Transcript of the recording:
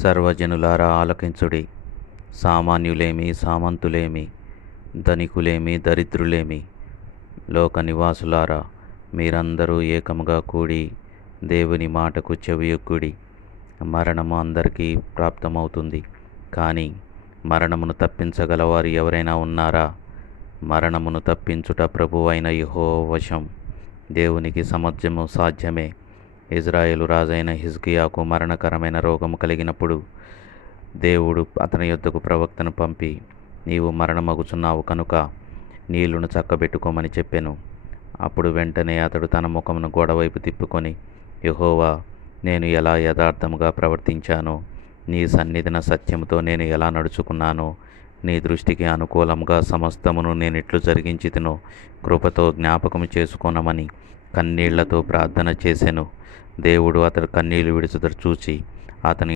సర్వజనులారా ఆలకించుడి. సామాన్యులేమి సామంతులేమి, ధనికులేమి దరిద్రులేమి, లోక నివాసులారా మీరందరూ ఏకముగా కూడి దేవుని మాటకు చెవియొగ్గుడి. మరణము అందరికీ ప్రాప్తమవుతుంది, కానీ మరణమును తప్పించగలవారు ఎవరైనా ఉన్నారా? మరణమును తప్పించుట ప్రభువైన యెహోవా వశం. దేవునికి సమర్థము సాధ్యమే. ఇజ్రాయేలు రాజైన హిజ్కియాకు మరణకరమైన రోగము కలిగినప్పుడు దేవుడు అతని యొద్దకు ప్రవక్తను పంపి, నీవు మరణమగుచున్నావు కనుక నీళ్లును చక్కబెట్టుకోమని చెప్పెను. అప్పుడు వెంటనే అతడు తన ముఖమును గోడవైపు తిప్పుకొని, యెహోవా, నేను ఎలా యథార్థముగా ప్రవర్తించానో, నీ సన్నిధిన సత్యముతో నేను ఎలా నడుచుకున్నానో, నీ దృష్టికి అనుకూలంగా సమస్తమును నేనిట్లు జరిగించితినో కృపతో జ్ఞాపకము చేసుకొనమని కన్నీళ్లతో ప్రార్థన చేసెను. దేవుడు అతడు కన్నీళ్లు విడుచుట చూచి అతని